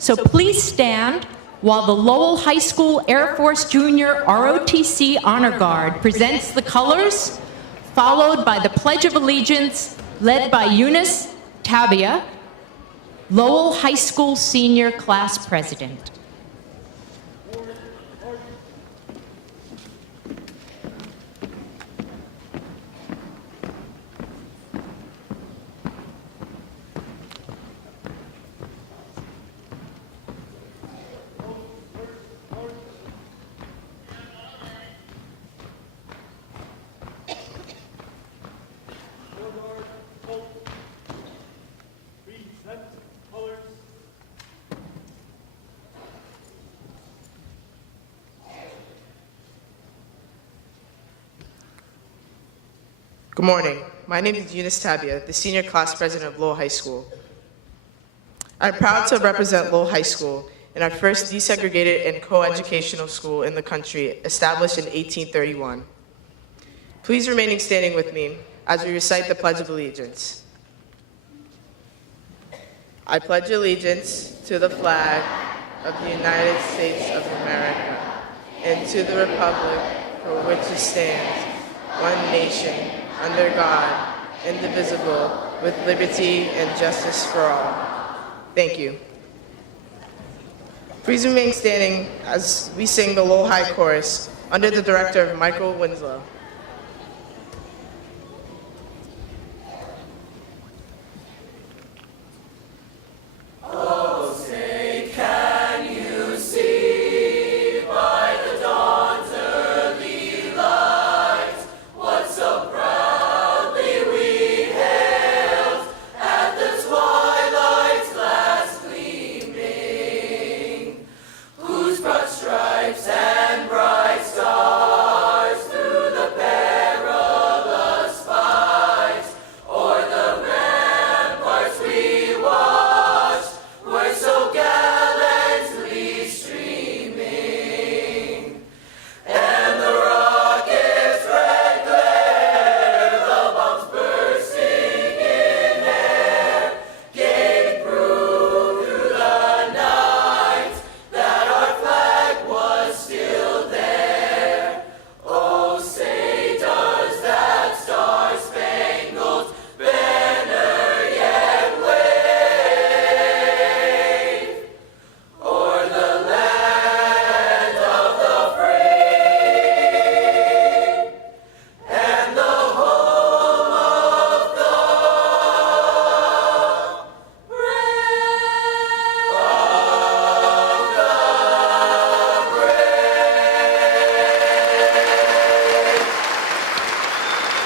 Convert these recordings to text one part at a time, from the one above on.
So please stand while the Lowell High School Air Force Junior ROTC Honor Guard presents the colors, followed by the Pledge of Allegiance led by Eunice Tabia, Lowell High School Senior Class President. Good morning. My name is Eunice Tabia, the Senior Class President of Lowell High School. I'm proud to represent Lowell High School in our first desegregated and co-educational school in the country, established in 1831. Please remain standing with me as we recite the Pledge of Allegiance. I pledge allegiance to the flag of the United States of America and to the republic for which it stands, one nation, under God, indivisible, with liberty and justice for all. Thank you. Please remain standing as we sing the Lowell High Chorus under the director of Michael Winslow.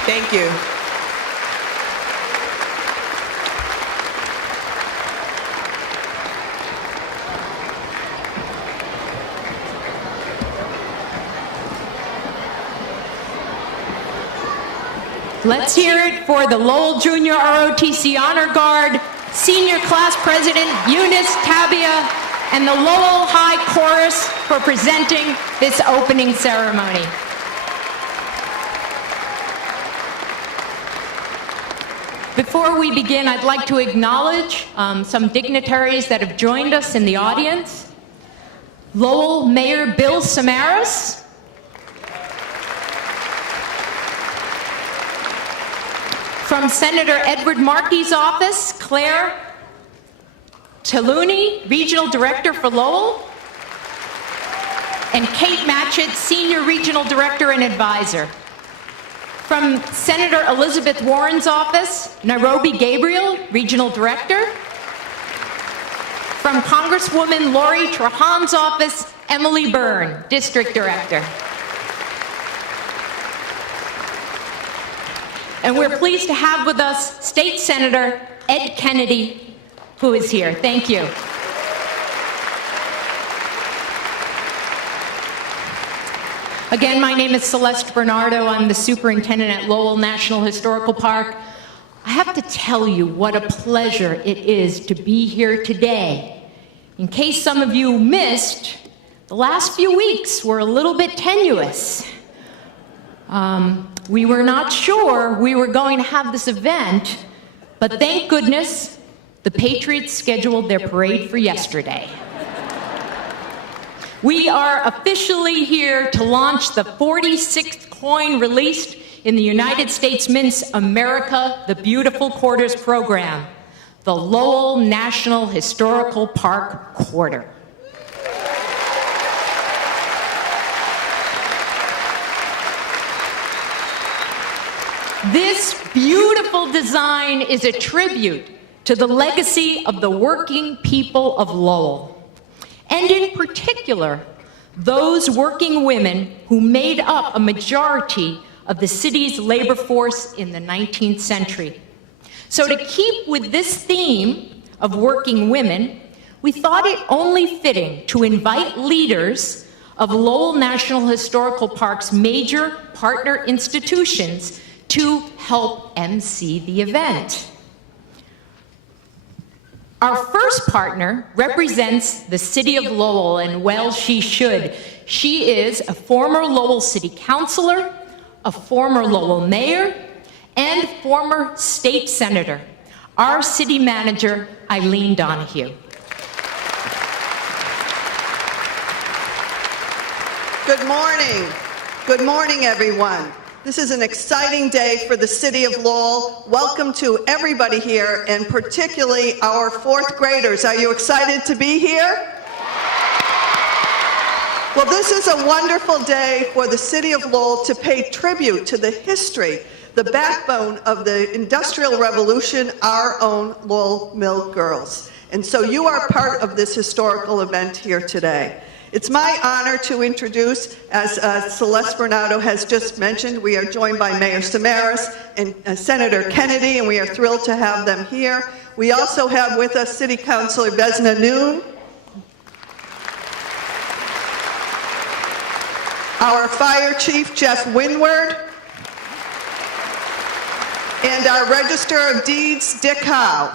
Thank you. Let's hear it for the Lowell Junior ROTC Honor Guard, Senior Class President Eunice Tabia, and the Lowell High Chorus for presenting this opening ceremony. Before we begin, I'd like to acknowledge some dignitaries that have joined us in the audience. Lowell Mayor Bill Samaras, from Senator Edward Markey's office, Claire Taluni, Regional Director for Lowell, and Kate Matchett, Senior Regional Director and Advisor. From Senator Elizabeth Warren's office, Nairobi Gabriel, Regional Director. From Congresswoman Lori Trahan's office, Emily Byrne, District Director. And we're pleased to have with us State Senator Ed Kennedy, who is here. Thank you. Again, my name is Celeste Bernardo. I'm the superintendent at Lowell National Historical Park. I have to tell you what a pleasure it is to be here today. In case some of you missed, the last few weeks were a little bit tenuous. We were not sure we were going to have this event, but thank goodness the Patriots scheduled their parade for yesterday. We are officially here to launch the 46th coin released in the United States Mint's America the Beautiful Quarters program, the Lowell National Historical Park Quarter. This beautiful design is a tribute to the legacy of the working people of Lowell, and in particular, those working women who made up a majority of the city's labor force in the 19th century. So to keep with this theme of working women, we thought it only fitting to invite leaders of Lowell National Historical Park's major partner institutions to help MC the event. Our first partner represents the city of Lowell, and well, she should. She is a former Lowell City Councilor, a former Lowell Mayor, and former State Senator, our City Manager, Eileen Donahue. Good morning. Good morning, everyone. This is an exciting day for the city of Lowell. Welcome to everybody here, and particularly our fourth graders. Are you excited to be here? Well, this is a wonderful day for the city of Lowell to pay tribute to the history, the backbone of the Industrial Revolution, our own Lowell Mill girls. And so you are part of this historical event here today. It's my honor to introduce, as Celeste Bernardo has just mentioned, we are joined by Mayor Samaras and Senator Kennedy, and we are thrilled to have them here. We also have with us City Councilor Vesna Noon, our Fire Chief Jeff Winward, and our Register of Deeds Dick Howe.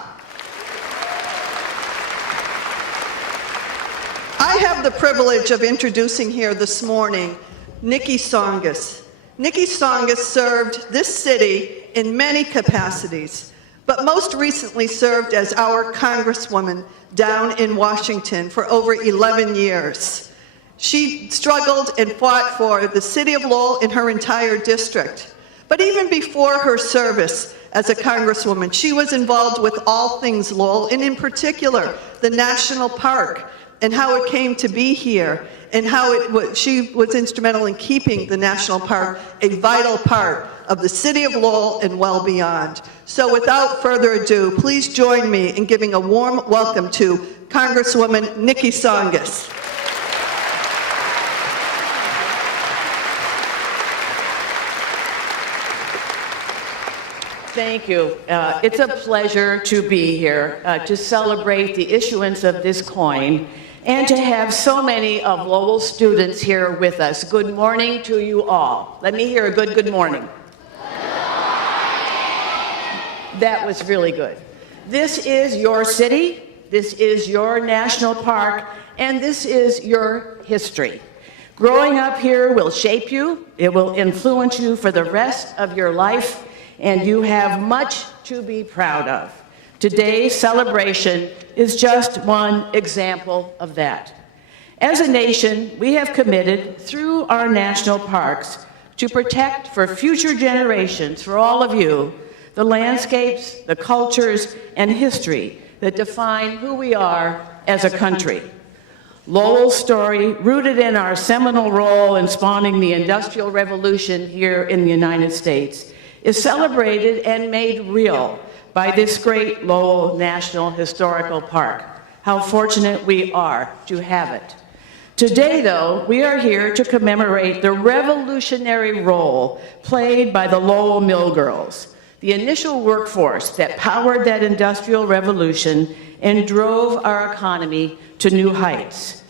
I have the privilege of introducing here this morning Nikki Songus. Nikki Songus served this city in many capacities, but most recently served as our Congresswoman down in Washington for over 11 years. She struggled and fought for the city of Lowell in her entire district. But even before her service as a Congresswoman, she was involved with all things Lowell, and in particular, the National Park, and how it came to be here, and how she was instrumental in keeping the National Park a vital part of the city of Lowell and well beyond. So without further ado, please join me in giving a warm welcome to Congresswoman Nikki Songus. Thank you. It's a pleasure to be here to celebrate the issuance of this coin and to have so many of Lowell students here with us. Good morning to you all. Let me hear a good morning. That was really good. This is your city, this is your national park, and this is your history. Growing up here will shape you, it will influence you for the rest of your life, and you have much to be proud of. Today's celebration is just one example of that. As a nation, we have committed through our national parks to protect for future generations, for all of you, the landscapes, the cultures, and history that define who we are as a country. Lowell's story, rooted in our seminal role in spawning the Industrial Revolution here in the United States, is celebrated and made real by this great Lowell National Historical Park. How fortunate we are to have it. Today, though, we are here to commemorate the revolutionary role played by the Lowell Mill Girls, the initial workforce that powered that industrial revolution and drove our economy to new heights.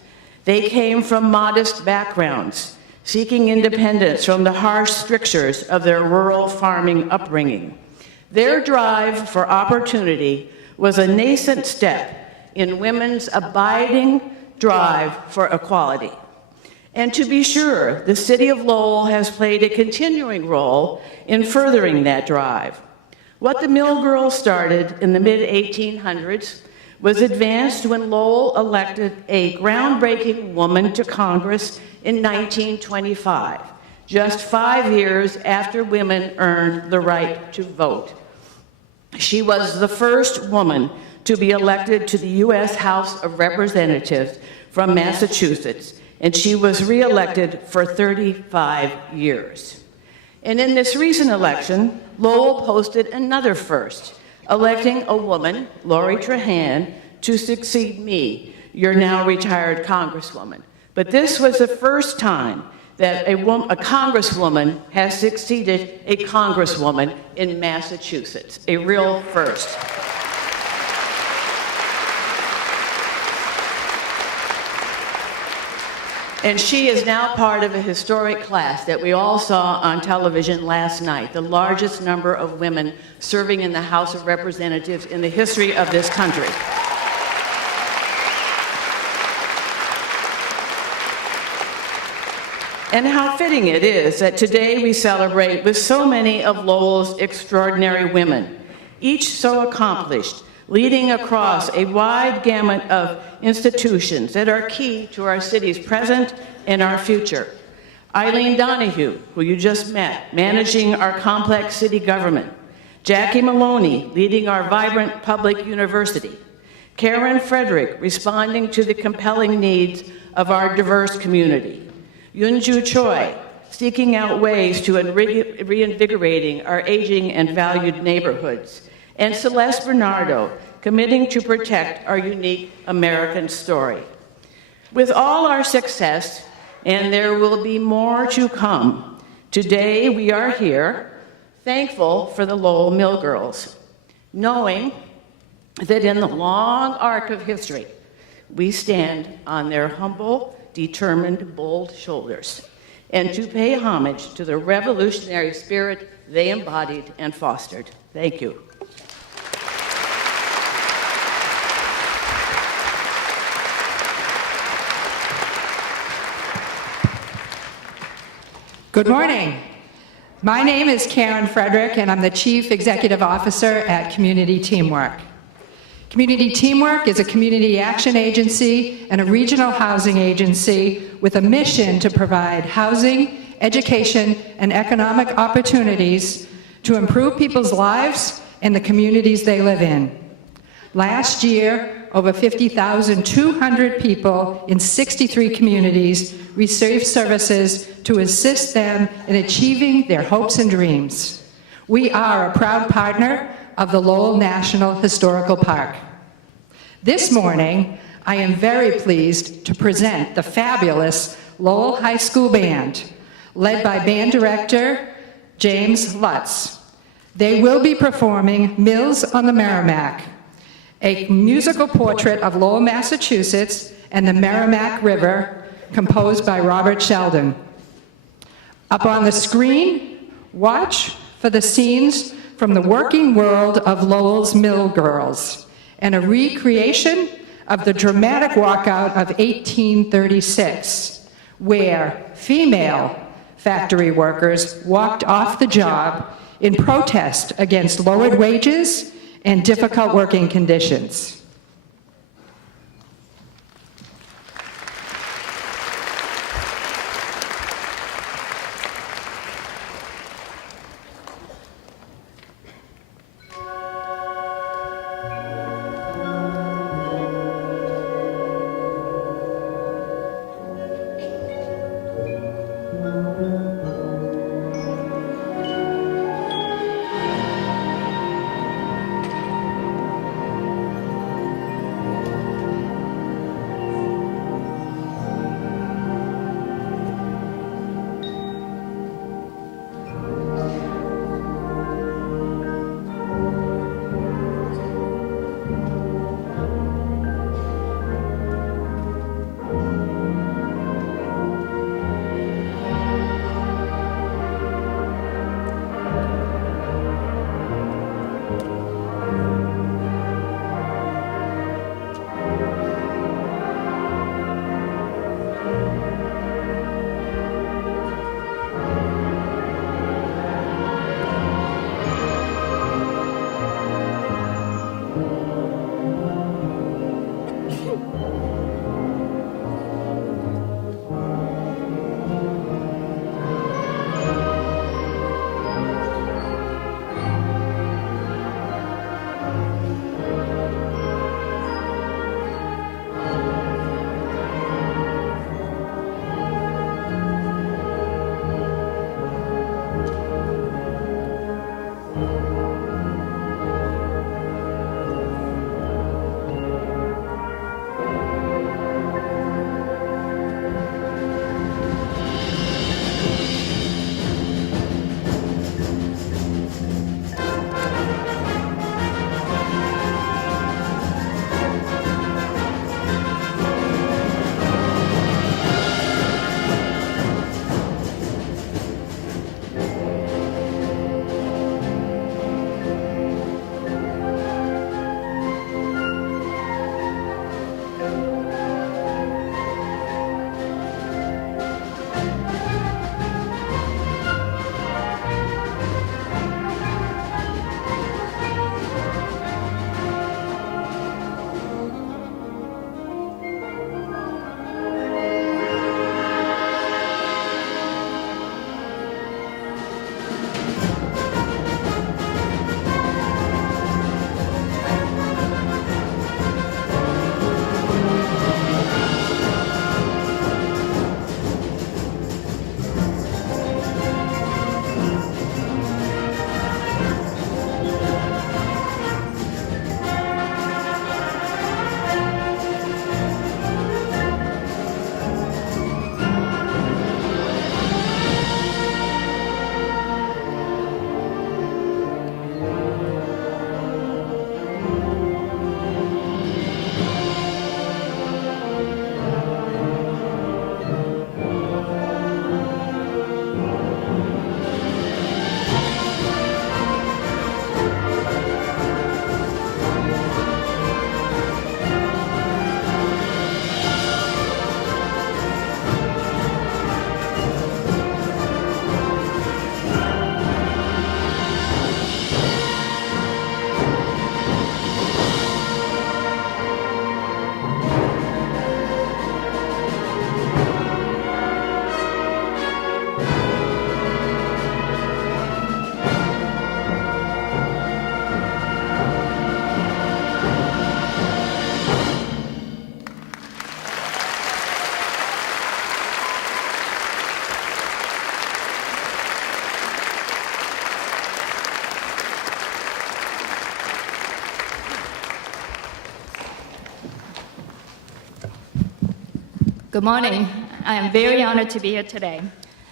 They came from modest backgrounds, seeking independence from the harsh strictures of their rural farming upbringing. Their drive for opportunity was a nascent step in women's abiding drive for equality. And to be sure, the city of Lowell has played a continuing role in furthering that drive. What the Mill Girls started in the mid-1800s was advanced when Lowell elected a groundbreaking woman to Congress in 1925, just 5 years after women earned the right to vote. She was the first woman to be elected to the U.S. House of Representatives from Massachusetts, and she was re-elected for 35 years. And in this recent election, Lowell posted another first, electing a woman, Lori Trahan, to succeed me, your now retired Congresswoman. But this was the first time that a Congresswoman has succeeded a Congresswoman in Massachusetts, a real first. And she is now part of a historic class that we all saw on television last night, the largest number of women serving in the House of Representatives in the history of this country. And how fitting it is that today we celebrate with so many of Lowell's extraordinary women, each so accomplished, leading across a wide gamut of institutions that are key to our city's present and our future. Eileen Donahue, who you just met, managing our complex city government. Jackie Maloney, leading our vibrant public university. Karen Frederick, responding to the compelling needs of our diverse community. Yunju Choi, seeking out ways to reinvigorating our aging and valued neighborhoods. And Celeste Bernardo, committing to protect our unique American story. With all our success, and there will be more to come, today we are here, thankful for the Lowell Mill Girls, knowing that in the long arc of history, we stand on their humble, determined, bold shoulders, and to pay homage to the revolutionary spirit they embodied and fostered. Thank you. Good morning. My name is Karen Frederick, and I'm the Chief Executive Officer at Community Teamwork. Community Teamwork is a community action agency and a regional housing agency with a mission to provide housing, education, and economic opportunities to improve people's lives and the communities they live in. Last year, over 50,200 people in 63 communities received services to assist them in achieving their hopes and dreams. We are a proud partner of the Lowell National Historical Park. This morning, I am very pleased to present the fabulous Lowell High School Band, led by band director James Lutz. They will be performing Mills on the Merrimack, a musical portrait of Lowell, Massachusetts, and the Merrimack River, composed by Robert Sheldon. Up on the screen, watch for the scenes from the working world of Lowell's Mill Girls, and a recreation of the dramatic walkout of 1836, where female factory workers walked off the job in protest against lowered wages and difficult working conditions. Good morning. I am very honored to be here today.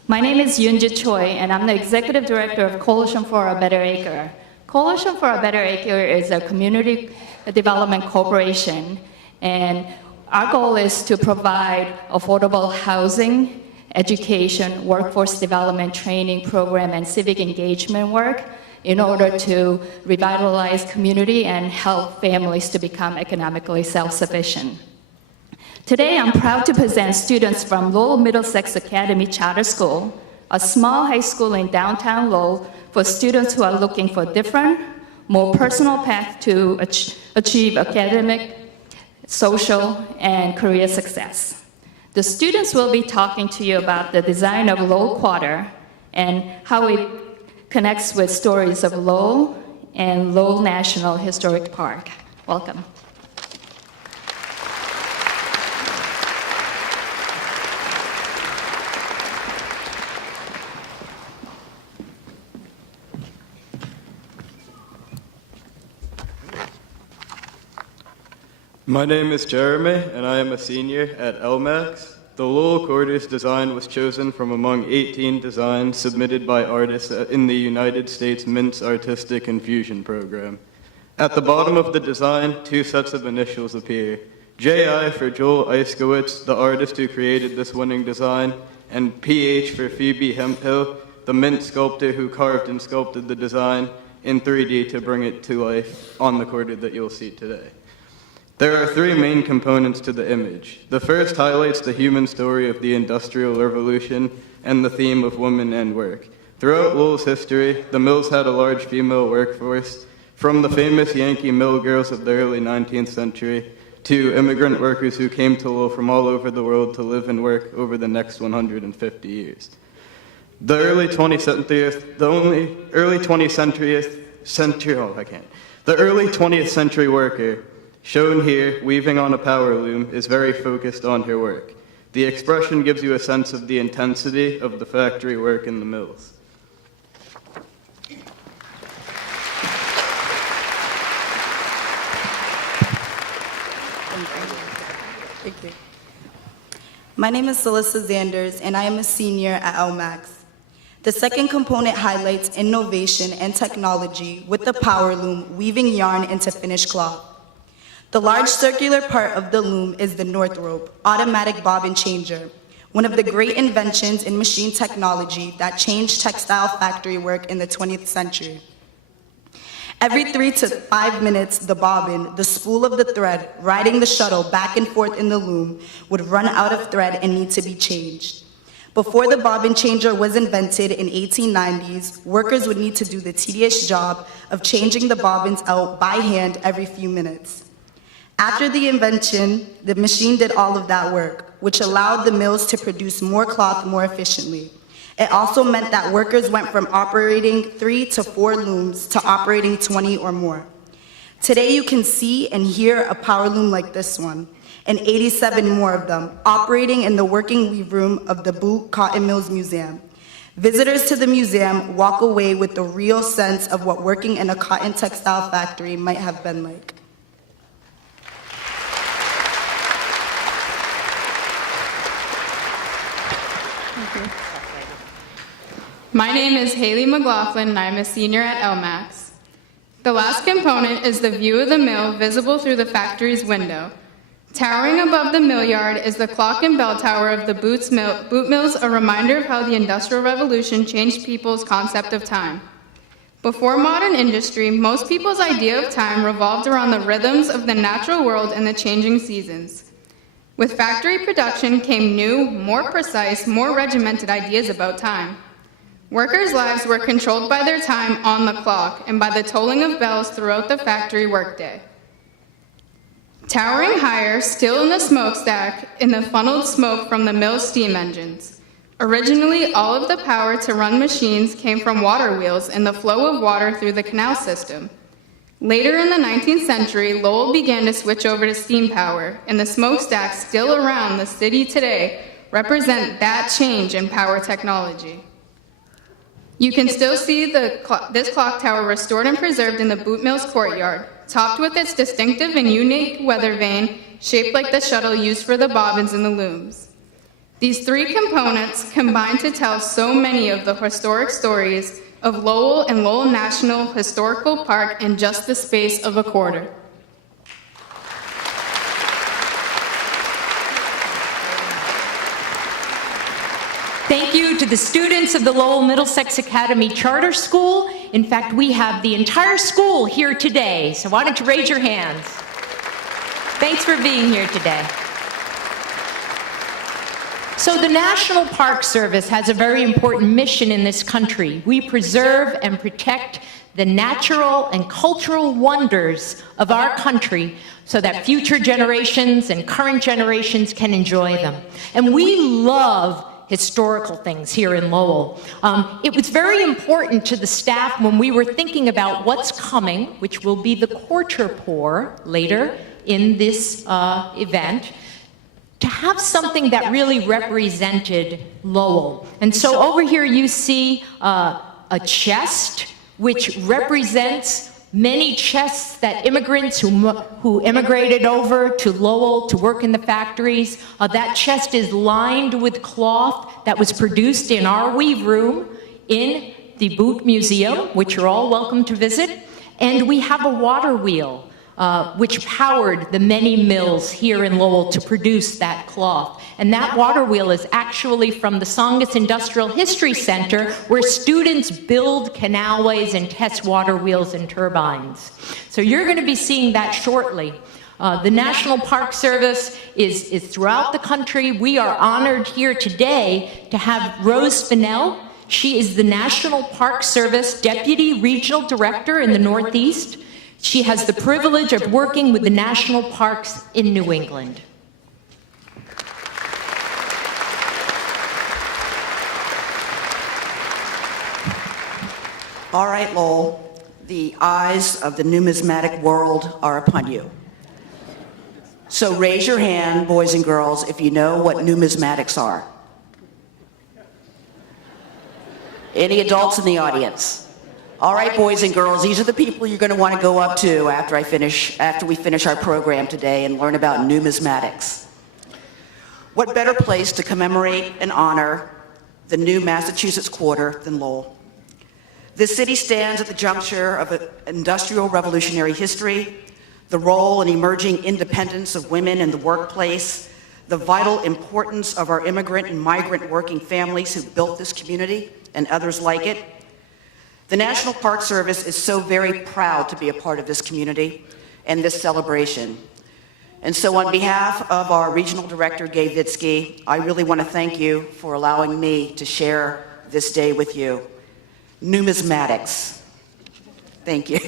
My name is Yoonji Choi, and I'm the Executive Director of Coalition for a Better Acre. Coalition for a Better Acre is a community development corporation, and our goal is to provide affordable housing, education, workforce development training program, and civic engagement work in order to revitalize community and help families to become economically self-sufficient. Today, I'm proud to present students from Lowell Middlesex Academy Charter School, a small high school in downtown Lowell for students who are looking for different, more personal path to achieve academic, social, and career success. The students will be talking to you about the design of Lowell Quarter and how it connects with stories of Lowell and Lowell National Historic Park. Welcome. My name is Jeremy, and I am a senior at LMAX. The Lowell Quarter's design was chosen from among 18 designs submitted by artists in the United States Mint's Artistic Infusion Program. At the bottom of the design, two sets of initials appear. J.I. for Joel Eiskowitz, the artist who created this winning design, and P.H. for Phoebe Hemphill, the Mint sculptor who carved and sculpted the design in 3D to bring it to life on the quarter that you'll see today. There are three main components to the image. The first highlights the human story of the Industrial Revolution and the theme of women and work. Throughout Lowell's history, the mills had a large female workforce, from the famous Yankee mill girls of the early 19th century to immigrant workers who came to Lowell from all over the world to live and work over the next 150 years. The early 20th century worker, shown here, weaving on a power loom, is very focused on her work. The expression gives you a sense of the intensity of the factory work in the mills. Thank you. My name is Celissa Zanders, and I am a senior at LMAX. The second component highlights innovation and technology with the power loom weaving yarn into finished cloth. The large circular part of the loom is the North Rope, automatic bobbin changer, one of the great inventions in machine technology that changed textile factory work in the 20th century. Every 3 to 5 minutes, the bobbin, the spool of the thread, riding the shuttle back and forth in the loom, would run out of thread and need to be changed. Before the bobbin changer was invented in 1890s, workers would need to do the tedious job of changing the bobbins out by hand every few minutes. After the invention, the machine did all of that work, which allowed the mills to produce more cloth more efficiently. It also meant that workers went from operating 3 to 4 looms to operating 20 or more. Today you can see and hear a power loom like this one, and 87 more of them, operating in the working weave room of the Boot Cotton Mills Museum. Visitors to the museum walk away with the real sense of what working in a cotton textile factory might have been like. My name is Haley McLaughlin, and I'm a senior at LMAX. The last component is the view of the mill visible through the factory's window. Towering above the mill yard is the clock and bell tower of the boot mills, a reminder of how the Industrial Revolution changed people's concept of time. Before modern industry, most people's idea of time revolved around the rhythms of the natural world and the changing seasons. With factory production came new, more precise, more regimented ideas about time. Workers' lives were controlled by their time on the clock and by the tolling of bells throughout the factory workday. Towering higher, still in the smokestack, in the funneled smoke from the mill's steam engines. Originally, all of the power to run machines came from water wheels and the flow of water through the canal system. Later in the 19th century, Lowell began to switch over to steam power, and the smokestacks still around the city today represent that change in power technology. You can still see this clock tower restored and preserved in the Boot Mill's courtyard, topped with its distinctive and unique weather vane, shaped like the shuttle used for the bobbins in the looms. These three components combine to tell so many of the historic stories of Lowell and Lowell National Historical Park in just the space of a quarter. Thank you to the students of the Lowell Middlesex Academy Charter School. In fact, we have the entire school here today, so why don't you raise your hands? Thanks for being here today. So the National Park Service has a very important mission in this country. We preserve and protect the natural and cultural wonders of our country so that future generations and current generations can enjoy them. And we love historical things here in Lowell. It was very important to the staff when we were thinking about what's coming, which will be the quarter pour later in this event, to have something that really represented Lowell. And so over here you see a chest which represents many chests that immigrants who immigrated over to Lowell to work in the factories. That chest is lined with cloth that was produced in our weave room in the Boot Museum, which you're all welcome to visit. And we have a water wheel which powered the many mills here in Lowell to produce that cloth. And that water wheel is actually from the Songus Industrial History Center, where students build canalways and test water wheels and turbines. So you're going to be seeing that shortly. The National Park Service is throughout the country. We are honored here today to have Rose Fennell. She is the National Park Service Deputy Regional Director in the Northeast. She has the privilege of working with the national parks in New England. All right, Lowell, the eyes of the numismatic world are upon you. So raise your hand, boys and girls, if you know what numismatics are. Any adults in the audience? All right, boys and girls, these are the people you're going to want to go up to after we finish our program today and learn about numismatics. What better place to commemorate and honor the new Massachusetts Quarter than Lowell? This city stands at the juncture of an industrial revolutionary history, the role and emerging independence of women in the workplace, the vital importance of our immigrant and migrant working families who built this community and others like it. The National Park Service is so very proud to be a part of this community and this celebration. And so on behalf of our Regional Director, Gay Vitsky, I really want to thank you for allowing me to share this day with you. Numismatics. Thank you.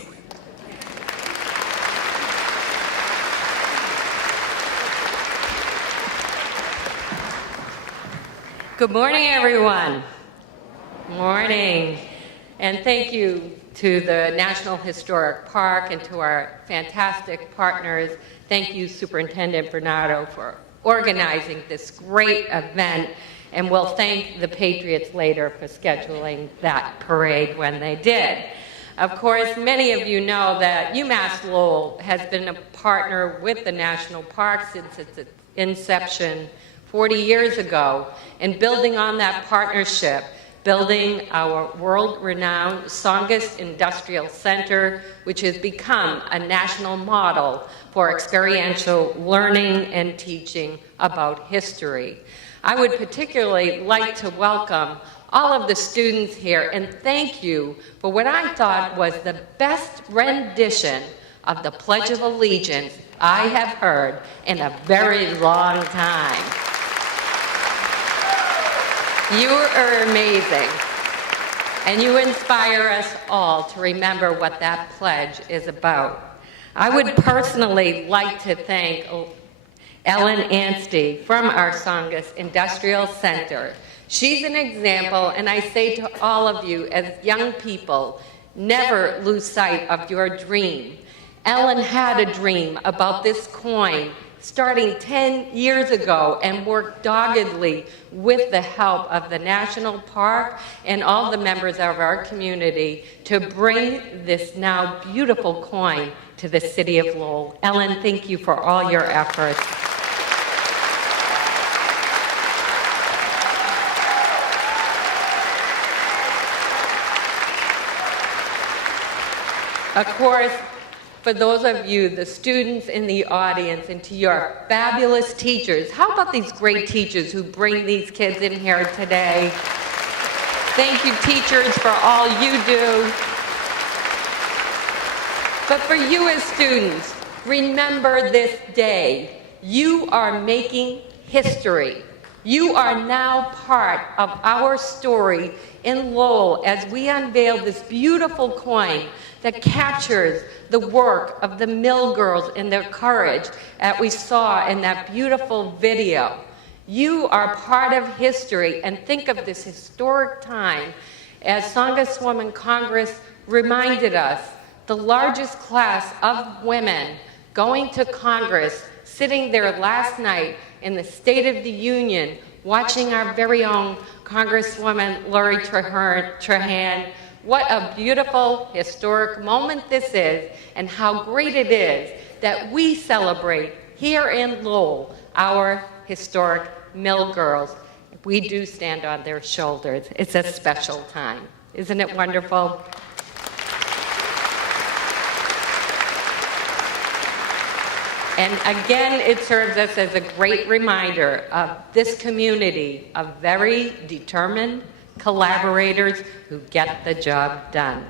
Good morning, everyone. Morning. And thank you to the National Historic Park and to our fantastic partners. Thank you, Superintendent Bernardo, for organizing this great event. And we'll thank the Patriots later for scheduling that parade when they did. Of course, many of you know that UMass Lowell has been a partner with the National Park since its inception 40 years ago. And building on that partnership, building our world-renowned Songus Industrial Center, which has become a national model for experiential learning and teaching about history. I would particularly like to welcome all of the students here and thank you for what I thought was the best rendition of the Pledge of Allegiance I have heard in a very long time. You are amazing, and you inspire us all to remember what that pledge is about. I would personally like to thank Ellen Anstey from our Songus Industrial Center. She's an example, and I say to all of you as young people, never lose sight of your dream. Ellen had a dream about this coin starting 10 years ago and worked doggedly with the help of the National Park and all the members of our community to bring this now beautiful coin to the city of Lowell. Ellen, thank you for all your efforts. Of course, for those of you, the students in the audience, and to your fabulous teachers, how about these great teachers who bring these kids in here today? Thank you, teachers, for all you do. But for you as students, remember this day. You are making history. You are now part of our story in Lowell as we unveil this beautiful coin that captures the work of the mill girls and their courage that we saw in that beautiful video. You are part of history, and think of this historic time as Congresswoman Congress reminded us, the largest class of women going to Congress, sitting there last night in the State of the Union, watching our very own Congresswoman Lori Trahan. What a beautiful, historic moment this is, and how great it is that we celebrate here in Lowell our historic mill girls. We do stand on their shoulders. It's a special time. Isn't it wonderful? And again, it serves us as a great reminder of this community of very determined collaborators who get the job done.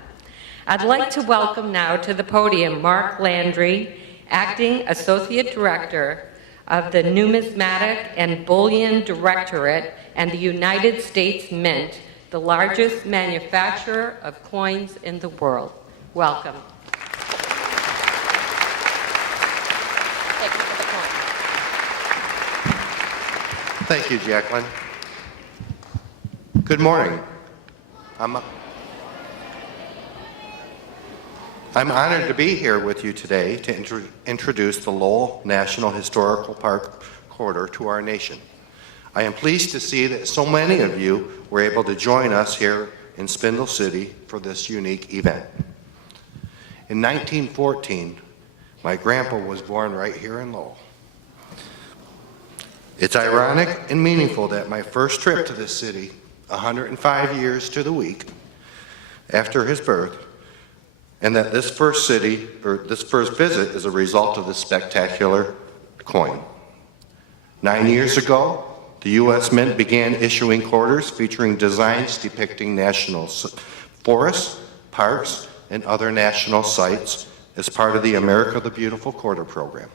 I'd like to welcome now to the podium Mark Landry, Acting Associate Director of the Numismatic and Bullion Directorate and the United States Mint, the largest manufacturer of coins in the world. Welcome. Thank you, Jacqueline. Good morning. I'm honored to be here with you today to introduce the Lowell National Historical Park corridor to our nation. I am pleased to see that so many of you were able to join us here in Spindle City for this unique event. In 1914, my grandpa was born right here in Lowell. It's ironic and meaningful that my first trip to this city, 105 years to the week after his birth, and that this first visit is a result of this spectacular coin. 9 years ago, the U.S. Mint began issuing quarters featuring designs depicting national forests, parks, and other national sites as part of the America the Beautiful Quarter program.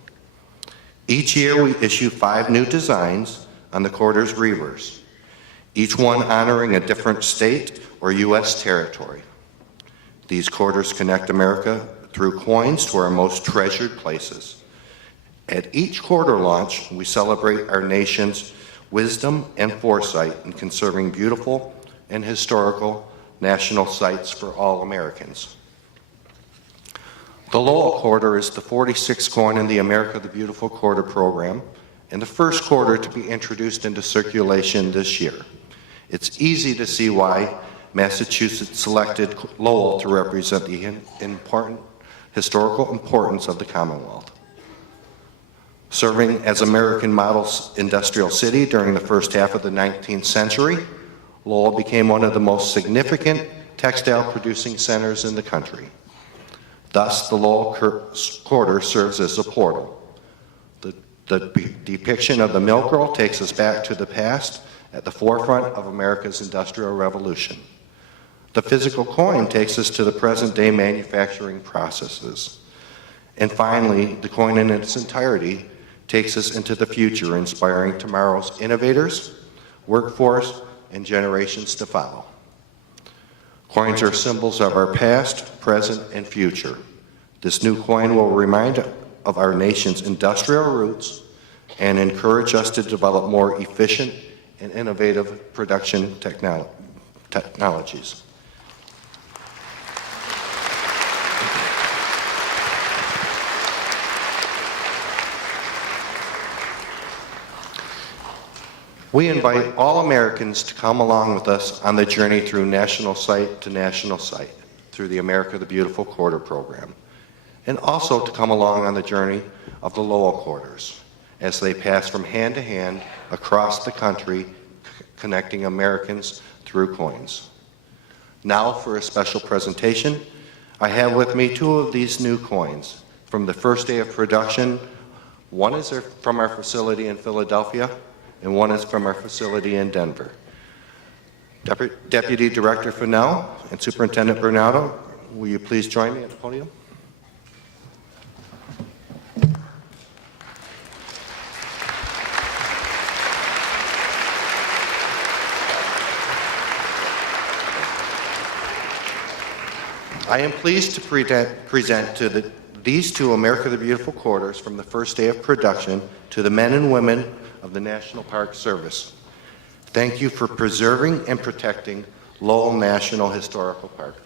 Each year we issue 5 new designs on the quarter's reverse, each one honoring a different state or U.S. territory. These quarters connect America through coins to our most treasured places. At each quarter launch, we celebrate our nation's wisdom and foresight in conserving beautiful and historical national sites for all Americans. The Lowell Quarter is the 46th coin in the America the Beautiful Quarter program and the first quarter to be introduced into circulation this year. It's easy to see why Massachusetts selected Lowell to represent the important historical importance of the Commonwealth. Serving as American model industrial city during the first half of the 19th century, Lowell became one of the most significant textile producing centers in the country. Thus, the Lowell Quarter serves as a portal. The depiction of the mill girl takes us back to the past at the forefront of America's Industrial Revolution. The physical coin takes us to the present-day manufacturing processes. And finally, the coin in its entirety takes us into the future, inspiring tomorrow's innovators, workforce, and generations to follow. Coins are symbols of our past, present, and future. This new coin will remind of our nation's industrial roots and encourage us to develop more efficient and innovative production technologies. We invite all Americans to come along with us on the journey through national site to national site through the America the Beautiful Quarter program, and also to come along on the journey of the Lowell Quarters as they pass from hand to hand across the country, connecting Americans through coins. Now for a special presentation, I have with me two of these new coins from the first day of production. One is from our facility in Philadelphia, and one is from our facility in Denver. Deputy Director Fennell and Superintendent Bernardo, will you please join me at the podium? I am pleased to present to these two America the Beautiful quarters from the first day of production to the men and women of the National Park Service. Thank you for preserving and protecting Lowell National Historical Park.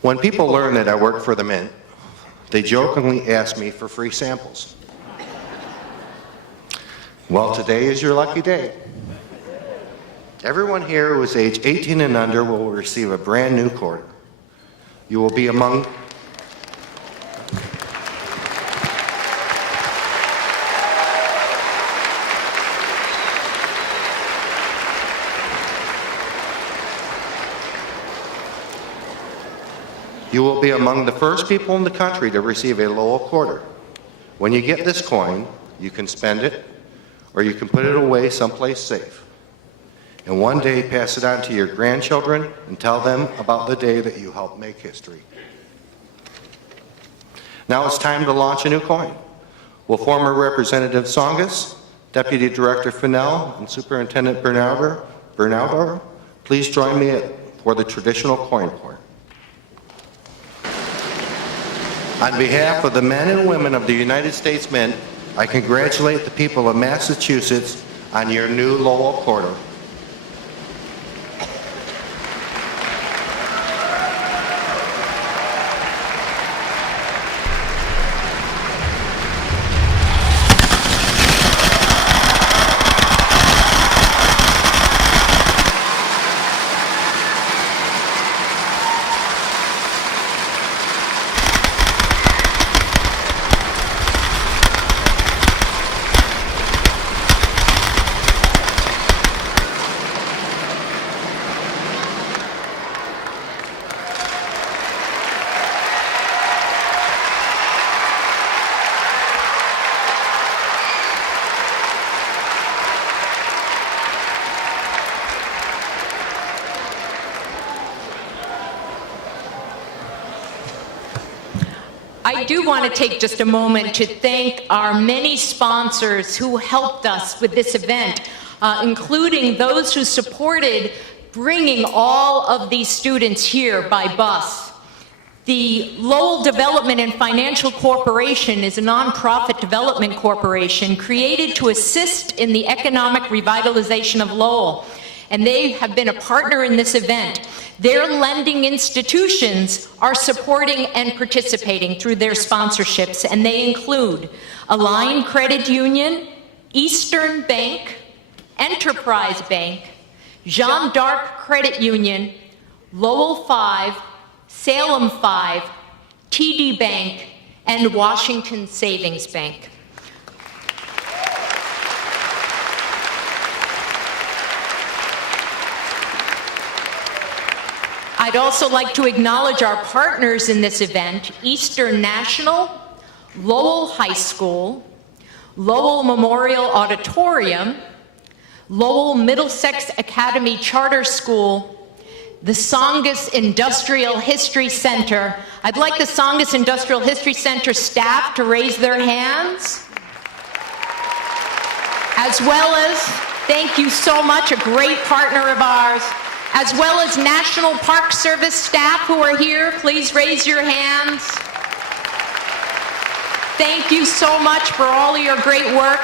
When people learn that I work for the Mint, they jokingly ask me for free samples. Well, today is your lucky day. Everyone here who is age 18 and under will receive a brand new quarter. You will be among the first people in the country to receive a Lowell quarter. When you get this coin, you can spend it, or you can put it away someplace safe. And one day pass it on to your grandchildren and tell them about the day that you helped make history. Now it's time to launch a new coin. Will former Representative Tsongas, Deputy Director Fennell, and Superintendent Bernardo please join me for the traditional coin pour. On behalf of the men and women of the United States Mint, I congratulate the people of Massachusetts on your new Lowell quarter. I do want to take just a moment to thank our many sponsors who helped us with this event, including those who supported bringing all of these students here by bus. The Lowell Development and Financial Corporation is a nonprofit development corporation created to assist in the economic revitalization of Lowell, and they have been a partner in this event. Their lending institutions are supporting and participating through their sponsorships, and they include Align Credit Union, Eastern Bank, Enterprise Bank, Jeanne d'Arc Credit Union, Lowell 5, Salem 5, TD Bank, and Washington Savings Bank. I'd also like to acknowledge our partners in this event: Eastern National, Lowell High School, Lowell Memorial Auditorium, Lowell Middlesex Academy Charter School, the Tsongas Industrial History Center. I'd like the Tsongas Industrial History Center staff to raise their hands. As well as, thank you so much, a great partner of ours, as well as National Park Service staff who are here. Please raise your hands. Thank you so much for all of your great work.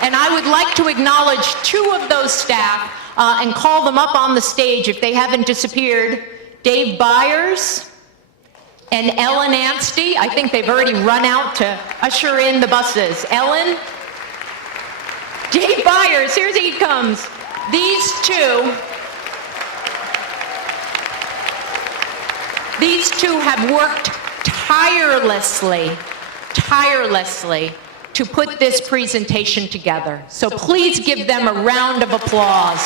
And I would like to acknowledge two of those staff and call them up on the stage if they haven't disappeared. Dave Byers and Ellen Anstey. I think they've already run out to usher in the buses. Ellen? Dave Byers, here he comes. These two have worked tirelessly to put this presentation together. So please give them a round of applause.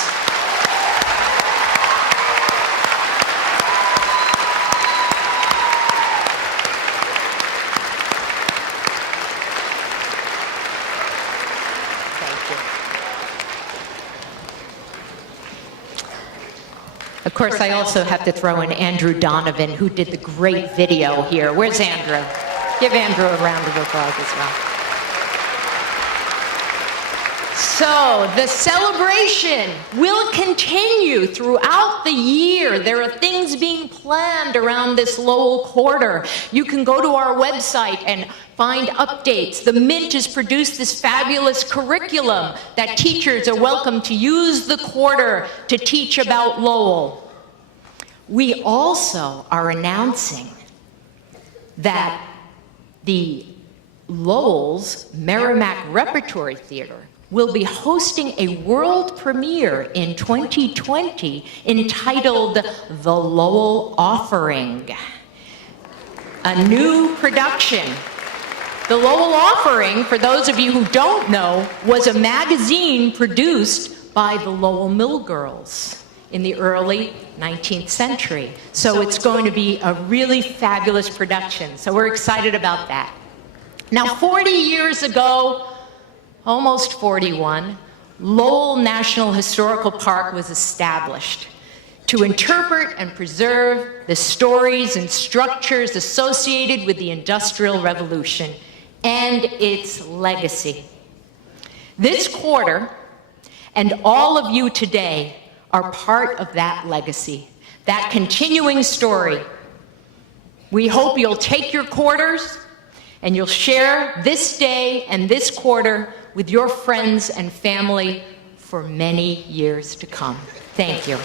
Of course, I also have to throw in Andrew Donovan, who did the great video here. Where's Andrew? Give Andrew a round of applause as well. So, the celebration will continue throughout the year. There are things being planned around this Lowell quarter. You can go to our website and find updates. The Mint has produced this fabulous curriculum that teachers are welcome to use the quarter to teach about Lowell. We also are announcing that the Lowell's Merrimack Repertory Theater will be hosting a world premiere in 2020 entitled The Lowell Offering, a new production. The Lowell Offering, for those of you who don't know, was a magazine produced by the Lowell Mill Girls in the early 19th century. So it's going to be a really fabulous production. So we're excited about that. Now, 40 years ago, almost 41, Lowell National Historical Park was established to interpret and preserve the stories and structures associated with the Industrial Revolution and its legacy. This quarter, and all of you today, are part of that legacy, that continuing story. We hope you'll take your quarters and you'll share this day and this quarter with your friends and family for many years to come. Thank you.